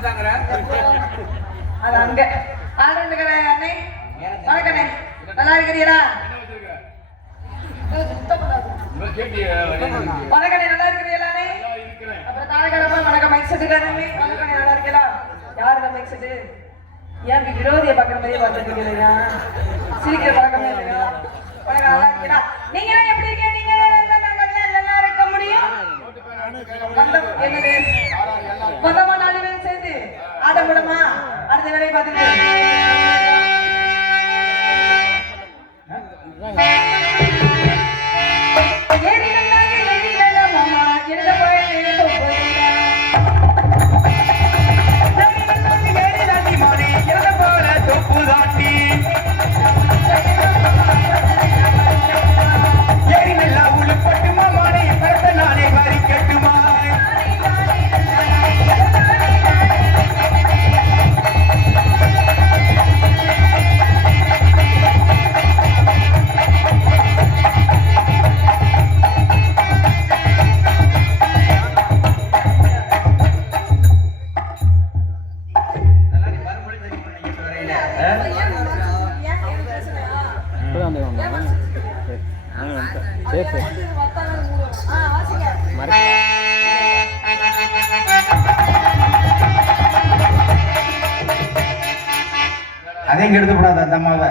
அது அங்க ஆரண்டுக்கிற அண்ணே வணக்கண்ணே நல்லா இருக்கிறீங்களா வணக்கண்ணே நல்லா இருக்கிறீங்களாண்ணே அப்புறம் தாரகரமா வணக்கம் மைக் செட்டுக்காரண்ணே வணக்கண்ணே நல்லா இருக்கீங்களா யாரு மைக் செட்டு ஏன் விரோதியை பார்க்குற மாதிரியே பார்த்துட்டு இருக்கீங்களா சிரிக்கிற பழக்கமே இல்லையா வணக்கம் நல்லா இருக்கீங்களா நீங்க எப்படி இருக்கீங்க நீங்க நல்லா இருக்க முடியும் என்னது மொத்தமா 4 பேரும் சேர்ந்து ஆட முடியுமா அடுத்த வேலையை பார்த்துட்டு அதையும் கெடுத்து கூடாது அந்த அம்மாவை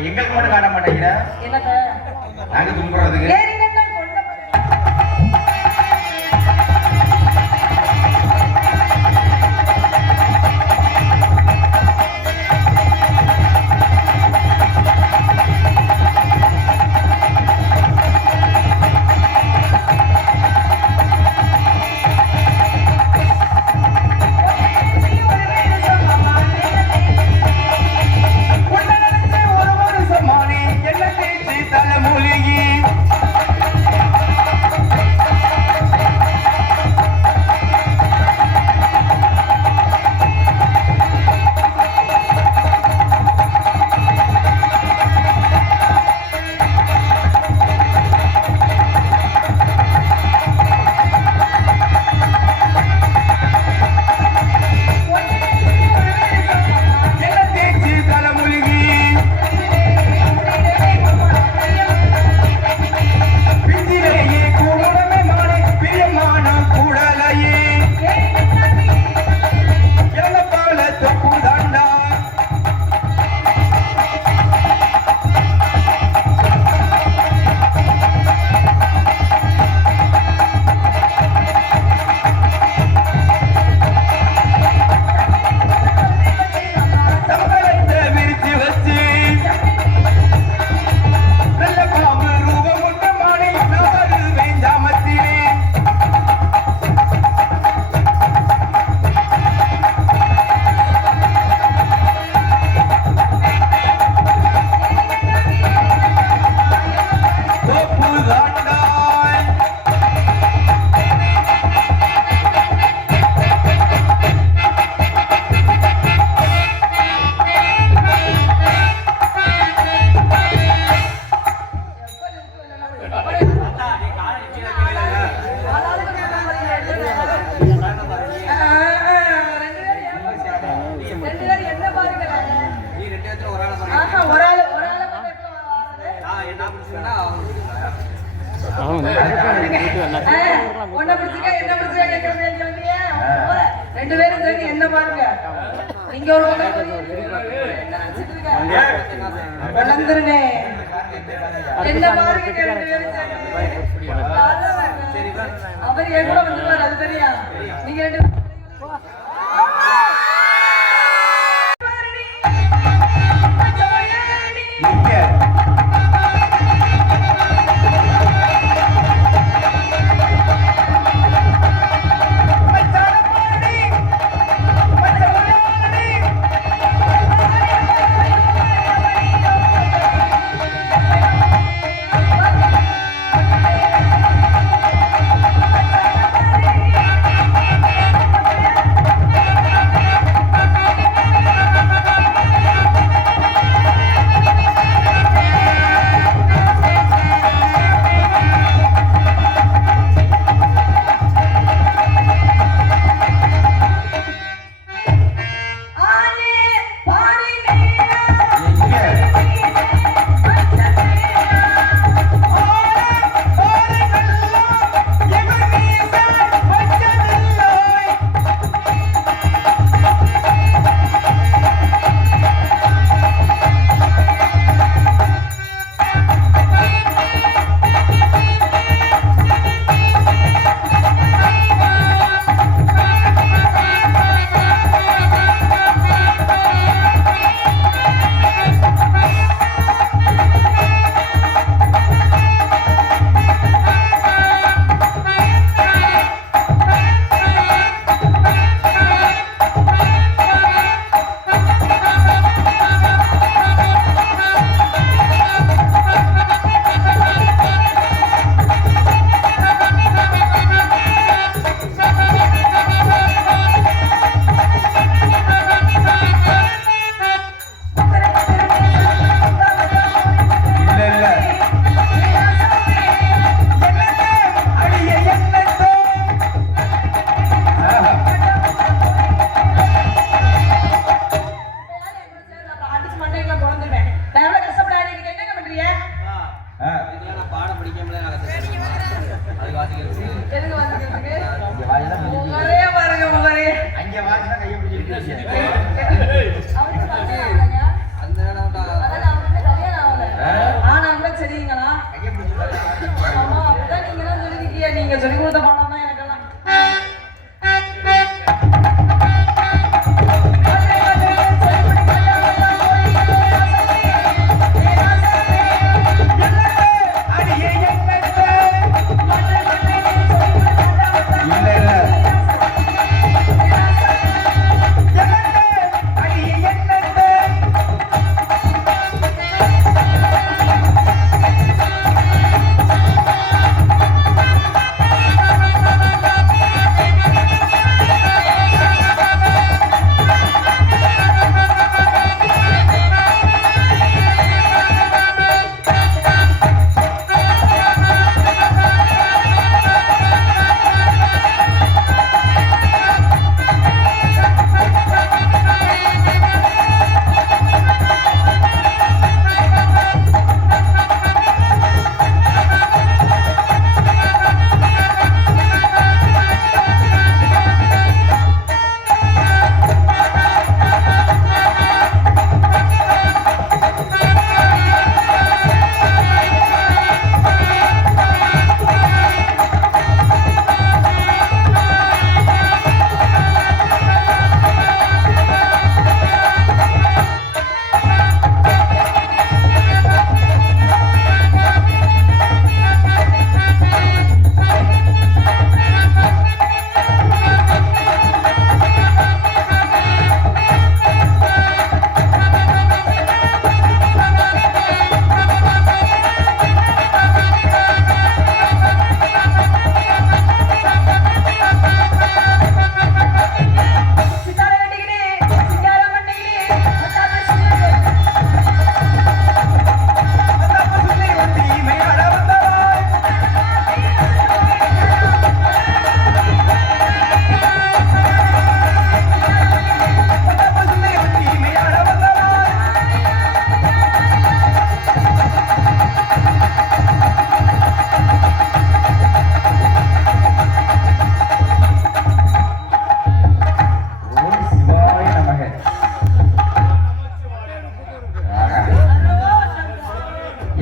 எங்களுக்கு மட்டும் காட்ட மாட்டேங்கிற நாங்க தும்புறதுக்கு ரெண்டு பேரும் சேர்ந்து என்ன பாருங்க இங்க ஒரு வளர்ந்துருனே என்ன பாருங்க ரெண்டு பேரும் அவர் எங்க வந்துருவாரு அது தெரியா நீங்க ரெண்டு அவருக்கு கல்யாணம் ஆகலைங்க. அதான் அவருக்கு கல்யாணம் ஆகல. ஆனா கூட சரிங்களா? ஆமா, அப்படிதான் நீங்களாம் சொல்லிருக்கீங்க. நீங்க சொல்லிக் கொடுத்த பாடம் தான் எனக்கெல்லாம்.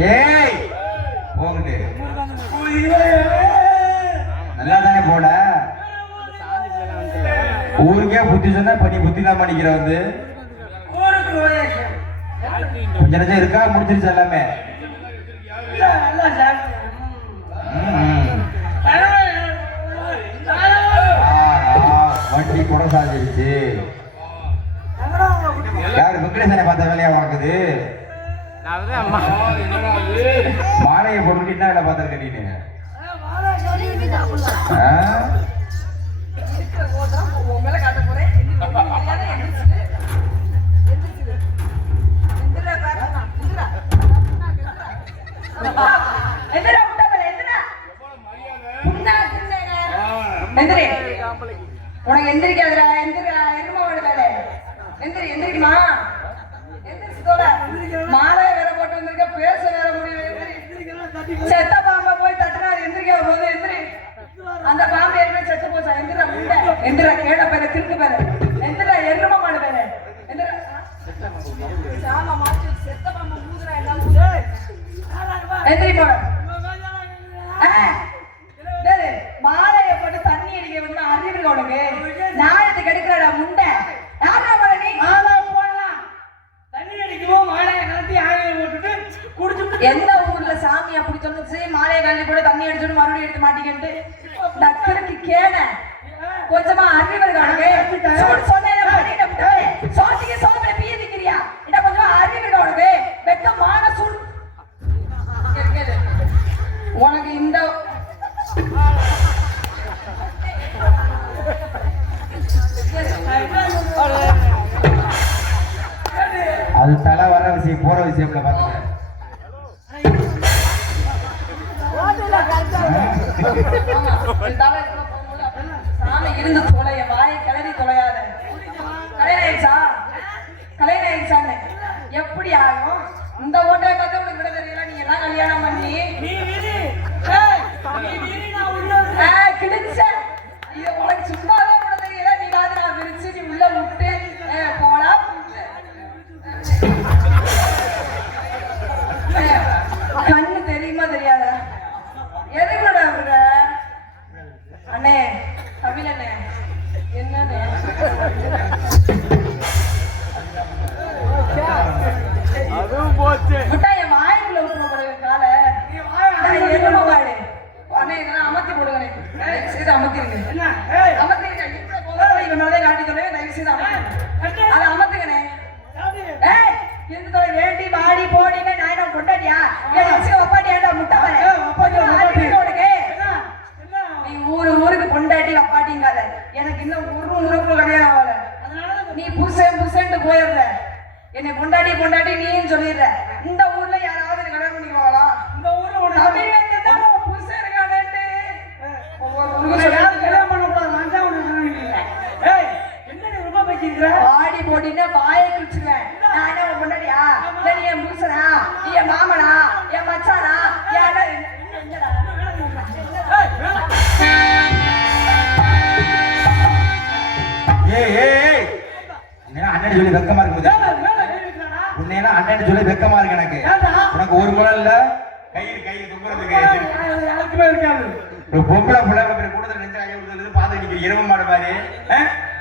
ஏய் போகுது நல்லா தானே போட ஊருக்கே புத்தி சொன்னா பண்ணி புத்தி தான் பண்ணிக்கிற வந்து கொஞ்ச நேரம் இருக்கா முடிச்சிருச்சு எல்லாமே வண்டி கூட சாதிருச்சு யாரு வெங்கடேசனை பார்த்த வேலையா வாக்குது மாலையை போட்டு என்ன வேலை பார்த்திருக்க நீங்க உனக்கு எந்திரிக்காதுடா எந்திரா எருமாவோட வேலை எந்திரி எந்திரிக்குமா மாலை வேற போட்டு வந்திருக்க பேச வேற முடியல செத்த பாம்பை போய் தட்டுனா எந்திரிக்க போது எந்திரி அந்த பாம்பு ஏற்கனவே செத்து போச்சா எந்திரா முண்டை எந்திரா கேட பேர திருக்கு பேர எந்திரா எரும மாடு பேர எந்திரா சாமா மாத்தி செத்த பாம்பு மூதுரா எல்லாம் எந்திரி போட மாலையை போட்டு தண்ணி அடிக்க வந்து அறிவு உனக்கு நாயத்துக்கு எடுக்கிறடா முண்டை யாரா போற நீ மாலை போடலாம் தண்ணி அடிக்கவும் மாலையை கலத்தி ஆகையை போட்டுட்டு குடிச்சுட்டு எந்த ஊர்ல சாமி அப்படி சொல்லுச்சு மாலையை கலத்தி போட்டு தண்ணி அடிச்சுட்டு மறுபடியும் எடுத்து மாட்டிக்கிட்டு டக்கருக்கு கேன கொஞ்சமா அறிவு உனக்கு சொன்னேன் சோசிக்க சோதனை பிய நிக்கிறியா இட கொஞ்சமா அறிவு உனக்கு வெக்கமான சூழ் உனக்கு இந்த அது தலை வர விஷயம் போற விஷயம்ல பாத்துக்க சாமி இருந்து தொலைய வாயை கிளறி தொலையாத கல்யாணம் ஆயிடுச்சான்னு எப்படி ஆகும் இந்த ஓட்டையை பார்த்து உனக்கு விட தெரியல நீ எல்லாம் கல்யாணம் பண்ணி கிழிச்ச இது உனக்கு சும்மாவே விட தெரியல நீ நான் விரிச்சு நீ உள்ள விட்டு நீ புருஷன் புருஷன்ட்டு போயிடுற, என்னை பொண்டாட்டி பொண்டாட்டி நீன்னு சொல்லிடுற. இந்த ஊர்ல யாராவது எனக்கு கல்யாணம் பண்ணிக்குவாங்களா? இந்த ஊர்ல ஒரு தமிழ் தான் உன் புருஷன் இருக்கானேன்ட்டு ஒவ்வொரு ஊருக்கும் யாரும் கல்யாணம் பண்ணக்கூடாது. நான் தான் உனக்கு சொல்லிருக்கேன். ஏய், என்ன நீ ரொம்ப பேசிக்கிற? வாடி போட்டின்னா வாயை கிழிச்சுவேன். நான் என்ன உன் பொண்டாட்டியா? இல்ல நீ என் புருஷனா? நீ என் மாமனா? என் மச்சானா? என்னடா? அண்ணன் சொல்லி வெக்கமா இருக்கு. உன்னையெல்லாம் அண்ணன் சொல்லி வெக்கமா இருக்கு எனக்கு. உனக்கு ஒரு முறை இல்ல கயிறு துப்புறதுக்கு யாருக்குமே இருக்காது. பொம்பளை பிள்ளை கூட்டத்தில் நினைச்சு கையை கொடுத்தது பார்த்து நிக்கிற எரும மாடு மாதிரி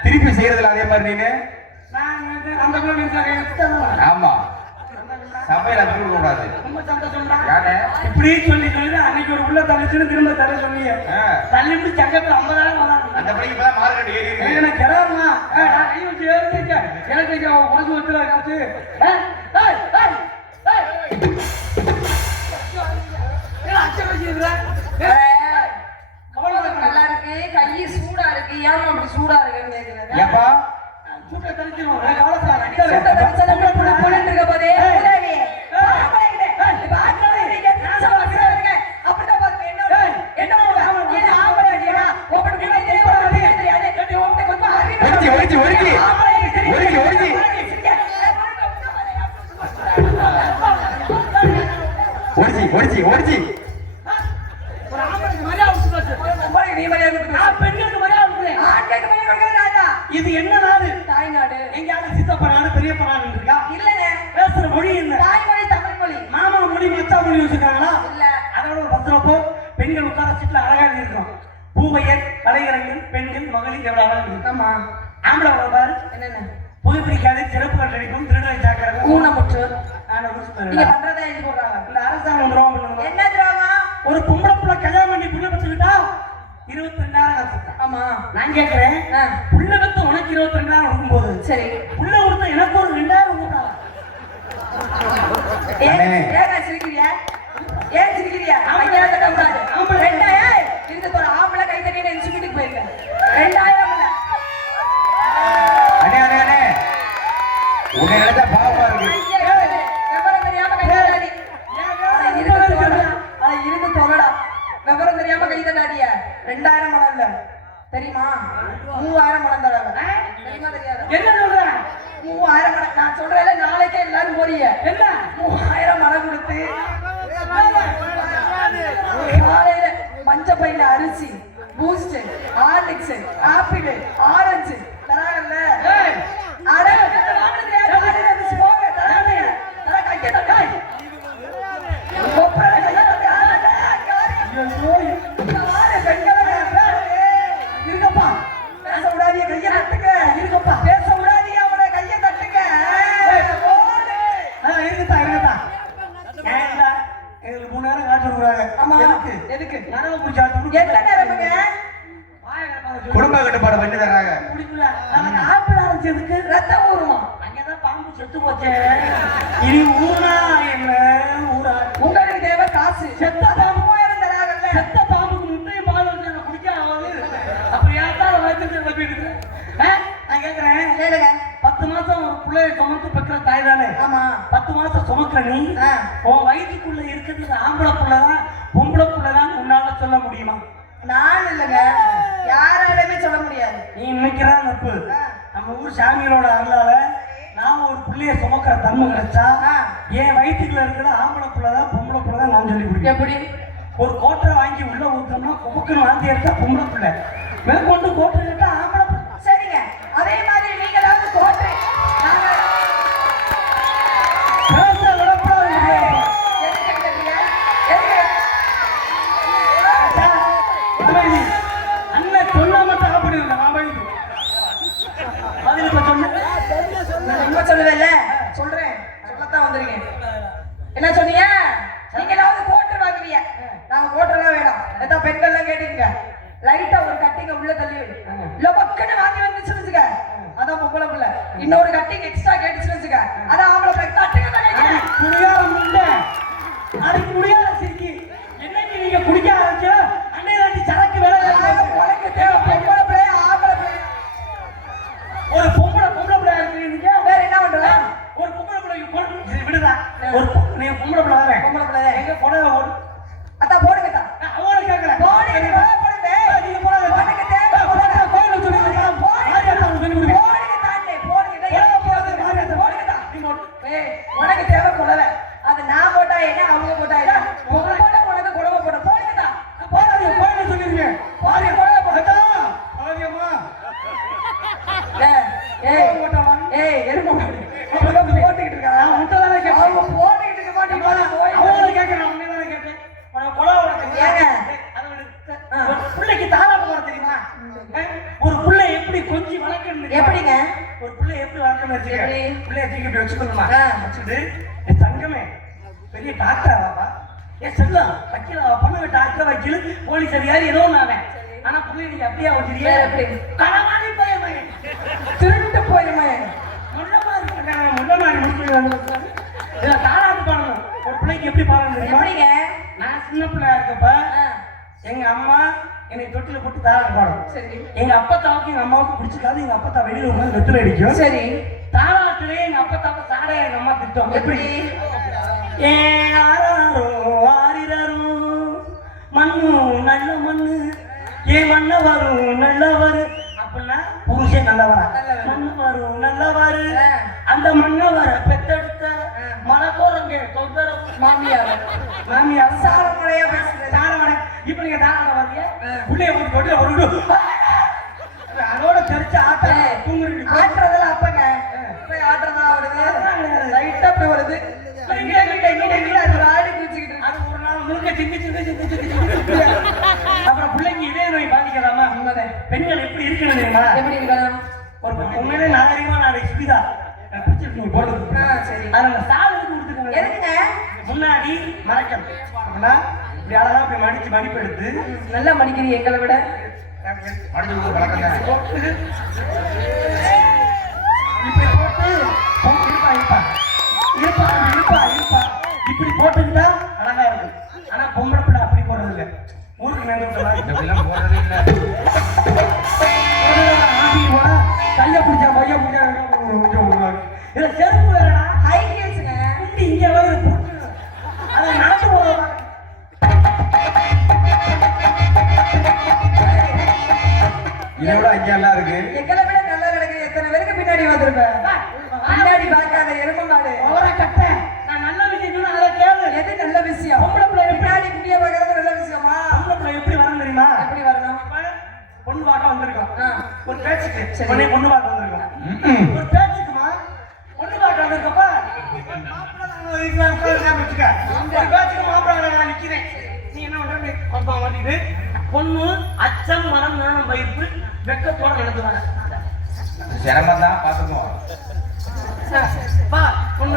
திருப்பி செய்யறதுல அதே மாதிரி நீனு. ஆமா, சபையில தூக்க கூடாது. இப்படி சொல்லி சொல்லி அன்னைக்கு ஒரு உள்ள தலைச்சுன்னு திரும்ப தலை சொன்னீங்க. தள்ளிட்டு சங்கத்தில் 50,000 அந்த பிள்ளைக்கு இப்பதான் மார்க்கெட் ஏறி இருக்கு. கிடாருமா கை வச்சு ஏறிக்க எனக்கு உடச்சு வச்சுல காசு. நல்லா இருக்கு, கை சூடா இருக்கு. ஏன் அப்படி சூடா இருக்குன்னு கேக்குறேன். ஏப்பா சூட்டை தரிச்சிடும். சூட்டை தரிச்சா புள்ள புள்ளன்னு இருக்க போதே. அப்படிதான் பாருங்க. என்ன ஆம்பளை அடியா ஒருத்தி ஓடிச்சு ஒரு ஆம்பளைக்கு மரியாதை கொடுத்து நீ மரியாதை கொடுத்து பெண்களுக்கு மரியாதை கொடுத்து ஆண்களுக்கு மரியாதை கொடுக்கறது ராஜா. இது என்ன நாடு? தாய்நாடு. எங்கயாவது சித்தப்பா நாடு பெரியப்பா நாடு இருக்கா? இல்லங்க. பேசுற மொழி என்ன? தாய்மொழி தமிழ் மொழி. மாமா மொழி மச்சா மொழி வச்சிருக்காங்களா? இல்ல. அதோட ஒரு 10 ரூபா பெண்கள் உட்கார சீட்ல அழகா இருக்கும். பூவையர் கலைஞர்கள் பெண்கள் மகளிர் எவ்வளவு அழகா இருக்கு. ஆமா. ஆம்பளை பாரு என்னென்ன புகைப்பிடிக்காது, சிறப்பு கட்டடிக்கும், திருடரை ஜாக்கிரதை, ஊனமுற்று. நீங்க இந்த பண்றதா எழுதி போடுறாங்க. அரசாங்கம் துரோகம் பண்ணுங்க. என்ன துரோகம்? ஒரு பொம்பளை புள்ள கல்யாணம் பண்ணி புள்ள பெற்றுக்கிட்டா 22,000 காசு. ஆமா. நான் கேட்கிறேன், புள்ள பெத்து உனக்கு 22,000 கொடுக்கும்போது சரி புள்ள கொடுத்த எனக்கு ஒரு 2,000 கொடுத்தா ஏன் சிரிக்கிறியா? ஏன் சிரிக்கிறியா? ஐயா தட்ட கூடாது. 2000 இதுக்கு ஒரு ஆம்பளை கை தட்டி நான் வீட்டுக்கு போயிருக்கேன். 2000 இல்ல. அண்ணே அண்ணே அண்ணே உன்னை நினைச்சா பாவமா இருக்கு. விவரம் தெரியாம கை தட்டாடி. இருந்து தொலைடா. விவரம் தெரியாம கை தட்டாடிய 2000 மணம் இல்ல தெரியுமா? 3000 மணம் தராங்க. தெரியுமா தெரியாது? என்ன சொல்ற? 3000 மணம். நான் சொல்றேன்ல, நாளைக்கே எல்லாரும் போறீங்க. என்ன 3000 மணம் கொடுத்து காலையில மஞ்ச பையில அரிசி, பூஸ்ட், ஹார்லிக்ஸ், ஆப்பிள், ஆரஞ்சு தராங்கல்ல. அட காலையில அரிசி போங்க தராங்க. தர கைய தட்டாய். கொப்பரை கைய தட்டாய். இருக்கப்பா பேச விடாதீங்க, கைய தட்டுங்க. இருக்கப்பா பேச விடாதீங்க, அவனை கைய தட்டுங்க. இருக்குதா இருக்குதா எங்களுக்கு 3 நேரம் காட்டு கொடுக்குறாங்க. ஆமா. எதுக்கு? எதுக்கு? நரவை குடிச்சு ஆட்டு என்ன நேரமுங்க? குடும்ப கட்டுப்பாடு பண்ணி தர்றாங்க. குடிக்கல. நமக்கு ஆப்பிள் அரைச்சதுக்கு ரத்தம் ஊறுமா? அங்கதான் பாம்பு செத்து போச்சே. இனி ஊரா என்ன ஊரா? உங்களுக்கு தேவை காசு. செத்த பாம்பு 3000 தராங்கல்ல. செத்த பாம்புக்கு முட்டையும் பால் வச்சு குடிக்க ஆகாது. அப்புறம் யாருதான் வயிற்று நம்பிட்டு நான் கேட்கிறேன், கேளுங்க. 10 மாசம் ஒரு பிள்ளைய சுமந்து பெற்ற தாய் தானே? ஆமா. 10 மாசம் சுமக்கிற நீ உன் வயிற்றுக்குள்ள இருக்கிறது ஆம்பளை புள்ளதான் பொம்பளை புள்ளதான் உன்னால சொல்ல முடியுமா? நான் இல்லைங்க, யாராலுமே சொல்ல முடியாது. நீ நினைக்கிறான் தப்பு. நம்ம ஊர் சாமியோட அருளால நான் ஒரு பிள்ளைய சுமக்கிற தன்மை கிடைச்சா என் வயிற்றுக்குள்ள இருக்கிற ஆம்பளை புள்ளதான் பொம்பளை புள்ளதான் நான் சொல்லி கொடுப்பேன். எப்படி? ஒரு கோட்டரை வாங்கி உள்ள ஊற்றோம்னா குமுக்குன்னு வாந்தி எடுத்தா பொம்பளை பிள்ளை, மேற்கொண்டு கோட்டை கேட்டா ஆம்பளை பிள்ளை. சரிங்க, அதே மாதிரி நீங்களாவது கோட்டை பேச விடக்கூடாது. எதுக்கு கேட்டீங்க? எதுக்கு? அமைதி. அண்ணன் சொன்னா மட்டும் அப்படி இல்லை. அமைதி. பதில் இப்ப சொன்ன ரொம்ப சொல்லுவேல்ல, சொல்றேன். சொல்லத்தான் வந்திருக்கேன். என்ன சொன்னீங்க? நீங்களாவது கோட்டர் வாங்குவீங்க. நாங்க கோட்டர்லாம் வேணாம். ஏதாவது பெண்கள்லாம் கேட்டீங்க, லைட்டா ஒரு கட்டிங்க உள்ள தள்ளி லொபக்குன்னு வாங்கி வந்துச்சு வச்சுக்க, அதான் பொம்பளை பிள்ளை. இன்னொரு கட்டிங் எக்ஸ்ட்ரா கேட்டுச்சு வச்சுக்க, அதான் ஆம்பளை பிள்ளை. தட்டுங்க முடியாத முண்டை அதுக்கு முடியாத சிரிக்கி. என்னைக்கு நீங்க குடிக்க ஆரம்பிச்சா அன்னை தாண்டி சரக்கு வேலை உனக்கு தேவை பொம்பளை பிள்ளை, ஆம்பளை பிள்ளை. ஒரு பொம்பளை பிள்ளைய பிள்ளைய தூக்கி இப்படி வச்சுக்கணுமா ஆ. வச்சுட்டு என் தங்கமே பெரிய டாக்டர் ஆவாப்பா ஏன் செல்லம் வக்கீல் பண்ணுவ டாக்டர் வக்கீல் போலீஸ் அதிகாரி ஏதோ ஒண்ணு ஆனா பிள்ளை நீங்க அப்படியே வச்சிருக்கீங்க வேற எப்படி? களவாணி போயமே திருட்டு போயிருமே முள்ள மாதிரி முடிச்சு இதுல தாராட்டு பாடணும் ஒரு பிள்ளைக்கு எப்படி பாடணும் தெரியுமா எப்படிங்க நான் சின்ன பிள்ளையா இருக்கப்ப ஆ, எங்க அம்மா என்னை தொட்டில போட்டு தாராட்டு பாடும் சரி எங்க அப்பத்தாவுக்கு எங்க அம்மாவுக்கு பிடிச்சிக்காது எங்க அப்பத்தா வெளியில உட்காந்து வெத்துல அடிக்கும் சரி தாராட்டுலே எங்க அப்பத்தாவை சாட எங்க அம்மா திட்டம் எப்படி ஏன் ஆறாரோ ஆறிரரும் மண்ணு நல்ல மண்ணு ஏன் மண்ண வரும் நல்லவரு அப்படின்னா புருஷன் நல்லவரா நல்லவர். மண்ணவரும் நல்லவரு ஆ. அந்த மண்ணவர பெத்தெடுத்த மலக்கோரங்க தொந்தர மாமியார் மாமியார் சாரமுறையா பேசுறது தாரவட இப்ப நீங்க தாராட வரீங்க ஆ. புள்ளைய போட்டு தொட்டில ஒரு அதோட தெரிச்ச ஆட்ட ஏய், தூங்குறீங்க ஆட்டுறதெல்லாம் அப்பங்க போய் ஆட்டுறதெல்லாம் வருது லைட்டா போய் வருது ஒரு ஆடி குதிச்சுக்கிட்டு இருக்கு. அது ஒரு நாள் முழுக்க சிந்தி அப்புறம் பிள்ளைக்கு இதே நோய் பாதிக்கலாமா உண்மைதான். பெண்கள் எப்படி இருக்கணும் தெரியுமா எப்படி இருக்கணும் ஒரு உண்மையிலே நாகரிகமா நான் சுவிதா எனக்கு பிடிச்சிருக்கு போடுறது ஆ, சரி. அதை அந்த சாதனை கொடுத்துருக்காங்க எதுக்குங்க முன்னாடி மறைக்கணும் அப்படின்னா இப்படி அழகா இப்படி மடிச்சு மடிப்பு எடுத்து நல்லா மடிக்கிறீங்க எங்களை விட மடிச்சு கொடுத்து பழக்கம் தான் போட்டு இப்படி போட்டு இருப்பா இருப்பா இருப்பா இருப்பா இருப்பா இப்படி போட்டுக்கிட்டா அழகா இருக்கும் ஆனா பொம்பளை பிள்ளை அப்படி போடுறது இல்லை ஊருக்கு நேரம் இப்படிலாம் போடுறதே இல்லை கைய பிடிச்சா மைய பிடிச்சா இதுல செருப்பு வேறடா ஹை ஹீல்ஸ்ங்க குண்டி இங்க வந்து அதை நடந்து போவா இதை விட அங்கே எல்லாம் இருக்கு எங்களை விட நல்லா நடக்குது எத்தனை பேருக்கு பின்னாடி வந்திருப்பேன் பின்னாடி பார்க்காத எரும மாடு அவரை கட்ட நான் நல்ல விஷயம் சொன்னா அதை கேளு எது நல்ல விஷயம் பொம்பளை பிள்ளை பின்னாடி குட்டிய பார்க்கறது நல்ல விஷயமா பொம்பளை பிள்ளை எப்படி வரணும் தெரியுமா எப்படி வரணும் இப்ப பொண்ணு பார்க்க வந்திருக்கோம் ஆ. ஒரு பேச்சுக்கு சரி. உடனே பொண்ணு பார்க்க வந்திருக்கோம் ஒரு பேச்சுக்குமா பொண்ணு பார்க்க வந்திருக்கப்ப மாப்பிள்ளை நான் நிக்கிறேன் நீ என்ன பண்ற அப்பா மாட்டிட்டு பொண்ணு அச்சம் மரம் நாணம் வைப்பு வெக்கத்தோட நடத்துவாங்க சிரமம் தான் பார்த்துக்குவோம் பா பொண்ணு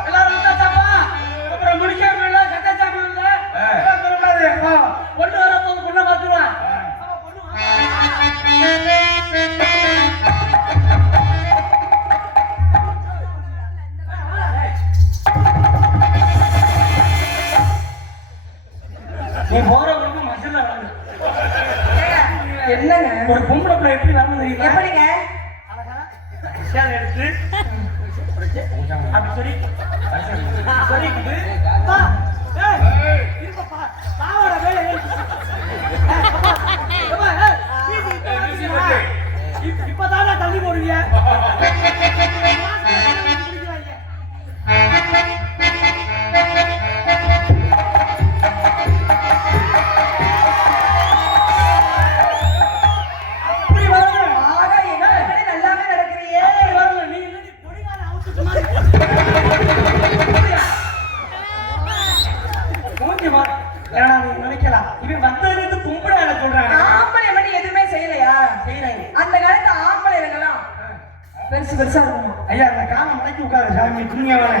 எல்லாரும் வந்தாச்சாப்பா அப்புறம் முடிக்காம கட்டாச்சாமி இல்ல பொண்ணு வர போது பொண்ணை பார்த்துருவான் நீ போற பொண்ணு மசில வந்து என்னங்க ஒரு பொம்பளை பிள்ளை எப்படி வரணும் தெரியுமா எப்படிங்க சேலை எடுத்து அப்படி சொல்லிக்கிட்டு பா ஏய் இருப்பா பாவோட வேலை இப்பதான தள்ளி போடுவீங்க அப்படி வரணும் ஆக எங்களை விட நல்லாவே நடக்கிறியே அப்படி வரணும் நீ என்னடி பொடிகால அவுத்து மூஞ்சி மாறு ஏன்னா நீ நினைக்கலாம் இவன் வந்தது பொம்பளை சொல்றாங்க ஆம்பளை மணி எதுவுமே செய்யலையா செய்யறாங்க அந்த காலத்து ஆம்பளை வேணலாம் பெருசு பெருசா இருக்கும் ஐயா அந்த காலம் மடக்கி உட்காரு சாமி துணியாவானே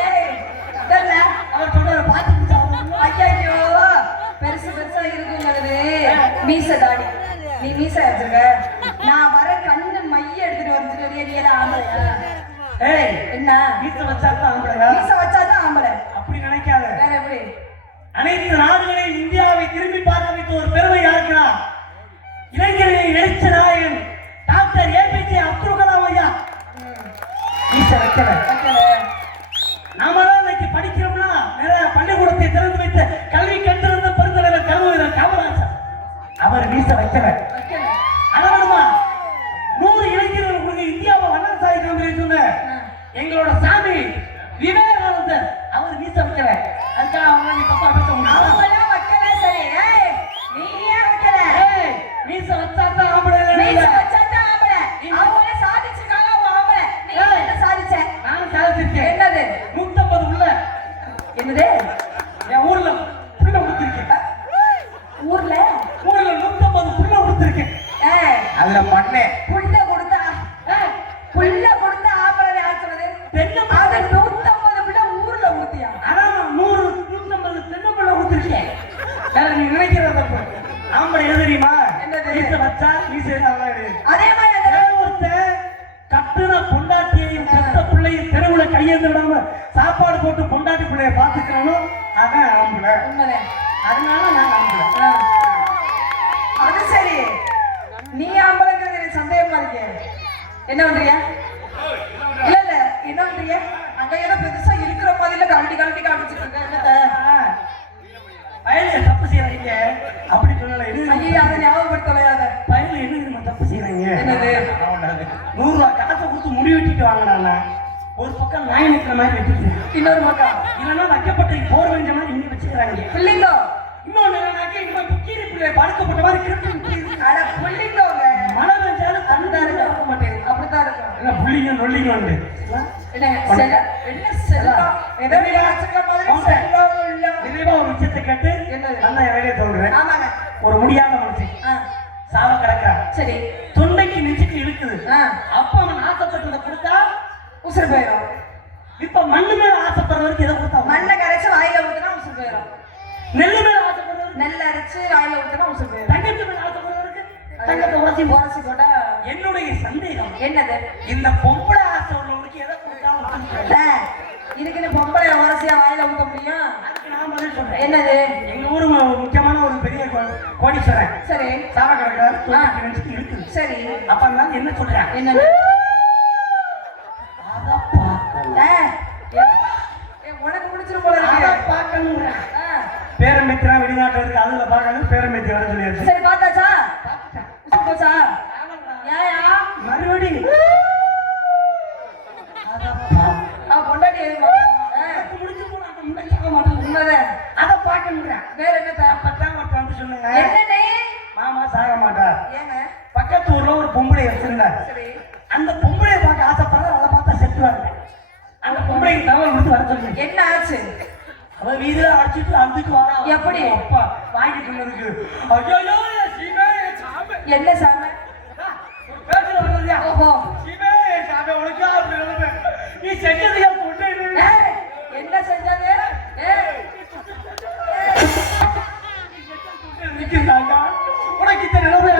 ஏய், இதென்ன? அவர் சொல்றாரு பாத்து ஐயையோ, பெருசு பெருசா இருக்குங்கிறது மீச தாடி நீ மீச வச்சிருக்க நான் வர கண்ணு மைய எடுத்துட்டு வந்துட்டு நீ எல்லாம் ஆம்பளையா ஏய் என்ன வீட்டுல வச்சாதான் ஆம்பளையா மீச வச்சாதான் ஆம்பளை அப்படி நினைக்காத வேற எப்படி அனைத்து நாடுகளையும் இந்தியாவை திரும்பி பார்க்க வைத்த ஒரு பெருமை யாருக்குனா இளைஞர்களின் எழுச்சி நாயகன் டாக்டர் ஏபிஜே அப்துல் கலாம் ஐயா மீச வைக்கல வைக்கல. நாமெல்லாம் இன்னைக்கு படிக்கிறோம்னா நிறைய பள்ளிக்கூடத்தை திறந்து வைத்த கல்வி கண்டிருந்த பெருந்தலைவர் கல்வியர் காமராஜர் அவர் மீச வைக்கல வைக்கல. அளவணுமா 100 இளைஞர்களுக்கு இந்தியாவை வல்லரசாய் காமிருந்த எங்களோட சாமி விவேகானந்தர் அவர் மீச வைக்கல அதுக்காக அவங்க நீ தப்பா பேச முடியாது அவங்களாம் வைக்கல சரி ஏய், நீ ஏன் வைக்கல மீச வச்சாதான் ஆம்பளை மீச புள்ள கொடுத்த ஆம்பளை யார் சொன்னது? அது 150 பிள்ளை ஊர்ல ஊத்தியா? அதான் 100 150 தென்னம்பிள்ளை ஊத்திருக்கேன். வேற நீ நினைக்கிறத தப்பு. ஆம்பளை எது தெரியுமா? என்னது? வீச வச்சா வீச அதெல்லாம் கிடையாது. அதே மாதிரி அந்த ஒருத்தன் கட்டுன பொண்டாட்டியையும் பெத்த பிள்ளையும் தெருவுல கையெழுந்து விடாம சாப்பாடு போட்டு பொண்டாட்டி பிள்ளைய பாத்துக்கணும். அதான் ஆம்பளை. உண்மைதான். அதனால நான் ஆம்பளை. அது சரி, நீ ஆம்பளைங்கிறது எனக்கு சந்தேகமா இருக்கு. என்ன பண்றியா? இல்ல இல்ல, என்ன பண்றியா? அங்க ஏதோ பெருசா இருக்கிற மாதிரில கழட்டி கழட்டி காமிச்சிட்டு இருக்க. என்னத்த வயலுக்கு தப்பு செய்யறாங்க அப்படி சொல்லல. ஐயா, அதை ஞாபகப்படுத்தலையாத. வயலுக்கு என்ன தெரியுமா தப்பு செய்யறாங்க? என்னது? 100 ரூபாய் காசை கொடுத்து முடி வெட்டிட்டு வாங்கினாங்க. ஒரு பக்கம் நாய் நிற்கிற மாதிரி வெட்டிக்கிறேன். இன்னொரு மக்கா இல்லைன்னா வைக்கப்பட்ட போர் வெஞ்ச மாதிரி இன்னும் வச்சுக்கிறாங்க. புள்ளிங்கோ. இன்னொன்னு என்னன்னாக்க இனிமே கீரி பிள்ளை படுக்கப்பட்ட மாதிரி கிரிப்ட். அட புள்ளிங்கோங்க. மழை பெஞ்சாலும் தண்ணி இருக்க மாட்டேங்குது. அப்படித்தான் இருக்கும். என்ன புள்ளிங்க நொல்லிங்க உண்டு. என்ன செல்லம்? ஏதோ நீ ஆச்சக்க மாதிரி செல்லம் இல்ல. இதுவா ஒரு விஷயத்தை கேட்டு என்னது? அந்த வேலையை சொல்றேன். ஆமாங்க. ஒரு முடியாத மனுஷன் சாவ கிடக்கா. சரி. தொண்டைக்கு நெஞ்சுக்கு இருக்குது. ஆ. அப்ப அவன் ஆசைப்பட்டதை கொடுத்தா உசுறு போயிடும். இப்ப மண்ணு மேல ஆசைப்படுறவருக்கு எதை கொடுத்தா? மண்ணை கரைச்சு வாயில ஊத்துனா உசுறு போயிடும். நெல்லு மேல ஆசைப்படுறவருக்கு, நெல் அரைச்சு வாயில ஊத்துனா உசுறு போயிடும். தங்கத்து மேல ஆசைப்படுறவருக்கு தங்கத்தை உரசி உரசி போட்டா. என்னுடைய சந்தேகம் என்னது? இந்த பொம்பளை ஆசை உள்ளவங்களுக்கு எதை கொடுத்தா? இதுக்குன்னு பொம்பளை உரசியா வாயில ஊத்த முடியும்? அதுக்கு நான் பதில் சொல்றேன். என்னது? எங்க ஊரு முக்கியமான ஒரு பெரிய கோடீஸ்வரன் சரி. சாவ கிடக்கிறாரு. தொண்டைக்கு நெஞ்சுக்கு இருக்குது. சரி. அப்ப நான் என்ன சொல்றேன்? என்னது? உனக்கு பிடிச்சிரும் போல இருக்கு. பேரம்பேத்திரா வெளிநாட்டுல இருக்கு. அதுல பாக்கணும் பேரம்பேத்தி வர சொல்லியாச்சு. சரி, பார்த்தாச்சா? உசுறு போச்சா? ஏயா மறுபடி பொண்டாட்டி முடிச்சு போனாங்க. உண்மைதான். அதை பார்க்க வேற என்ன? அப்பதான் ஒருத்தன் வந்து சொன்னாங்க, என்னன்னே? மாமா சாக மாட்டார். ஏங்க? பக்கத்து ஊர்ல ஒரு பொம்பளை வச்சிருந்தார். சரி. அந்த பொம்பளையை பார்க்க ஆசைப்படுற அதை பார்த்தா செத்துவாங்க. அந்த பொம்பளைக்கு தகவல் கொடுத்து வர சொல்லி என்ன ஆச்சு? அவ வீதியில அடிச்சுட்டு அதுக்கு வரா. எப்படி? அப்பா வாங்கிட்டு இருந்ததுக்கு ஐயோ சீமே சாமி என்ன சாமி? பேசுற வரலையா? ஓஹோ. சீமே சாமி உனக்கு அப்படி சொல்லுங்க. நீ செஞ்சதையா போட்டு என்ன செஞ்சாங்க? உனக்கு இந்த நிலைமை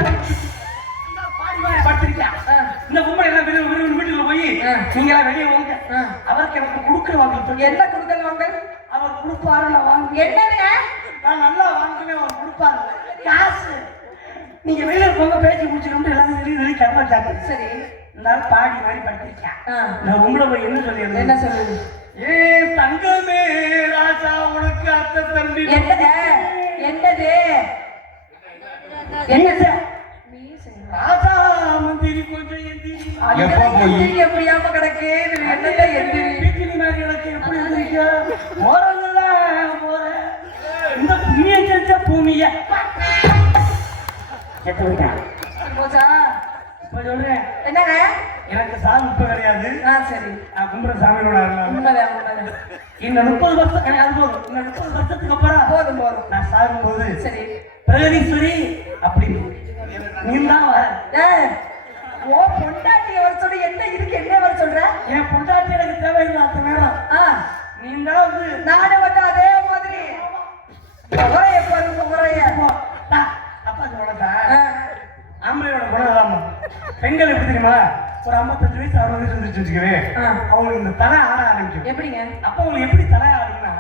பாடி மாதிரி படுத்திருக்கியா? இந்த பொம்பளை எல்லாம் வீட்டுக்குள்ள போய் நீங்க எல்லாம் வெளியே வாங்க, அவருக்கு எனக்கு கொடுக்குற வாங்க. என்ன கொடுக்கல வாங்க? அவர் கொடுப்பாரு, நான் வாங்க. என்னங்க? நான் நல்லா வாங்குவேன், அவர் கொடுப்பாரு காசு. நீங்க வெளியே போங்க, பேச்சு முடிச்சுட்டு எல்லாரும் வெளியே கிளம்ப வச்சாங்க. சரி. இருந்தாலும் பாடி மாதிரி படுத்திருக்கேன். நான் உங்களை போய் என்ன சொல்லி என்ன சொல்லுது? ஏ தங்கமே ராஜா உனக்கு அர்த்த தம்பி. என்னது? என்னது? ராஜா மந்திரி கொஞ்சம் எந்திரி. எப்போ போய் முடியாம கிடக்கு. என்னது எந்திரி? வீட்டில் மாதிரி எனக்கு எப்படி எந்திரிக்க போறதுல போற இந்த பூமியை செஞ்ச பூமிய போச்சா? இப்ப சொல்றேன். என்னங்க? எனக்கு சாமி இப்ப கிடையாது. சரி. நான் கும்பிட சாமியோட உண்மைதான், உண்மைதான். இன்னும் 30 வருஷம் கிடையாது. போதும். இன்னும் 30 வருஷத்துக்கு அப்புறம் போதும் போதும். நான் சாகும்போது சரி பிரகதீஸ்வரி அப்படின்னு நீ தான் வர. ஓ பொண்டாட்டிய வர சொல்ற. என்ன இருக்கு? என்ன வர சொல்ற? என் பொண்டாட்டி எனக்கு தேவையில்லை. அத்த நேரம் நீ தான் வந்து நானே வந்து அதே மாதிரி முறைய பாருங்க. முறைய அப்பா சொல்லட்டா ஆம்பளையோட குணம். பெண்கள் எப்படி தெரியுமா? ஒரு 55 வயசு 60 வயசு வந்துச்சு வச்சுக்கவே, அவங்களுக்கு இந்த தலை ஆட ஆரம்பிக்கும். எப்படிங்க? அப்ப அவங்க எப்படி தலை ஆடுனா,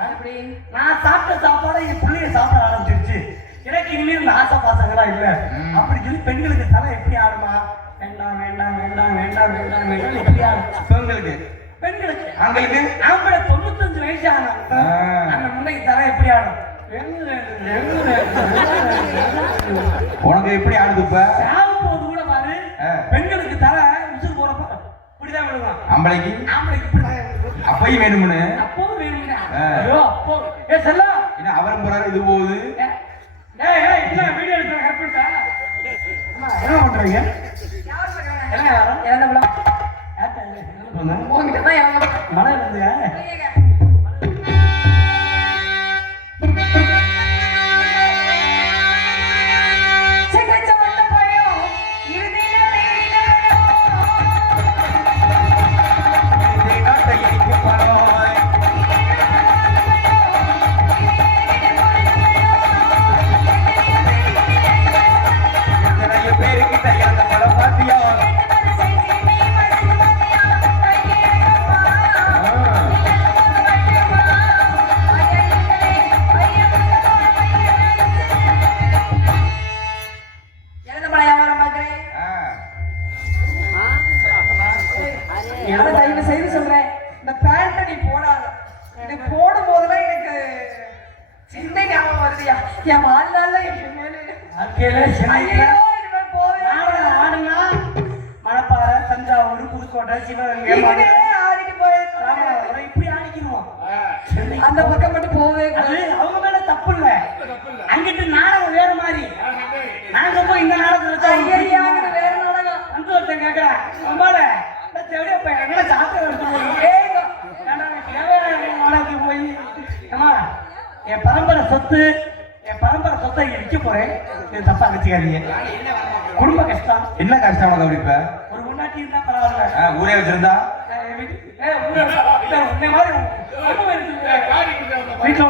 நான் சாப்பிட்ட சாப்பாடை என் பிள்ளைய சாப்பிட ஆரம்பிச்சிருச்சு, எனக்கு இனிமேல் இந்த ஆசை பாசங்களா இல்ல அப்படி சொல்லி பெண்களுக்கு தலை எப்படி ஆடுமா? வேண்டாம் வேண்டாம் வேண்டாம் வேண்டாம் வேண்டாம் வேண்டாம் எப்படி ஆடும்? பெண்களுக்கு பெண்களுக்கு ஆண்களுக்கு ஆம்பளை 95 வயசு ஆனா அந்த முன்னைக்கு தலை எப்படி ஆடும்? உனக்கு எப்படி ஆடுது? இப்ப சாவும்போது கூட பாரு, பெண்களுக்கு தலை உசுறு போறப்ப இப்படிதான் விடுவான். ஆம்பளைக்கு இப்படிதான் அப்பையும் வேணும்னு அப்பவும் வேணுங்க. ஐயோ அப்போ செல்லா என்ன அவரும் போறாரு, இது போகுது. என்ன வீடியோ எடுக்கிற கரெக்டா என்ன பண்றீங்க? என்ன யாரும் இறந்தவளா? உங்ககிட்ட தான் இறந்த மழை இருந்துங்க. செகச்ச வந்த பயம் இருதில நீனோ ஆனா தயவு செய்து சொல்றேன், இந்த பேண்ட நீ போடாத. இது போடும் போதுலாம் எனக்கு சிந்தை ஞாபகம் வருதுயா. என் வாழ்நாள்ல என் மேல வாழ்க்கையில ஐயோ, இனிமேல் போவே ஆடுனா மணப்பாறை, தஞ்சாவூர், புதுக்கோட்டை, சிவகங்கை, இங்கனே ஆடிட்டு போயிருக்கோம். ராமநாதபுரம் இப்படி ஆடிக்கணும். அந்த பக்கம் மட்டும் போவே அது அவங்க மேல தப்பு இல்ல. அங்கிட்டு நாடகம் வேற மாதிரி. நாங்க போய் இந்த நாடகத்தை வச்சா ஐயா வேற நாடகம். வந்து ஒருத்தன் கேட்கறேன், அம்மாடே எப்படியா போய் எங்களை சாப்பிட்டு எடுத்து போய் ஏங்க நாடகத்துக்கு போய் அம்மா என் பரம்பரை சொத்து, என் பரம்பரை சொத்தை இங்க விற்க போறேன். இது தப்பா வச்சுக்காதீங்க. குடும்ப கஷ்டம். என்ன கஷ்டம் உனக்கு அப்படி இப்ப? ஒரு முன்னாடி இருந்தா பரவாயில்ல. ஊரே வச்சிருந்தா உன்னை மாதிரி வீட்டுல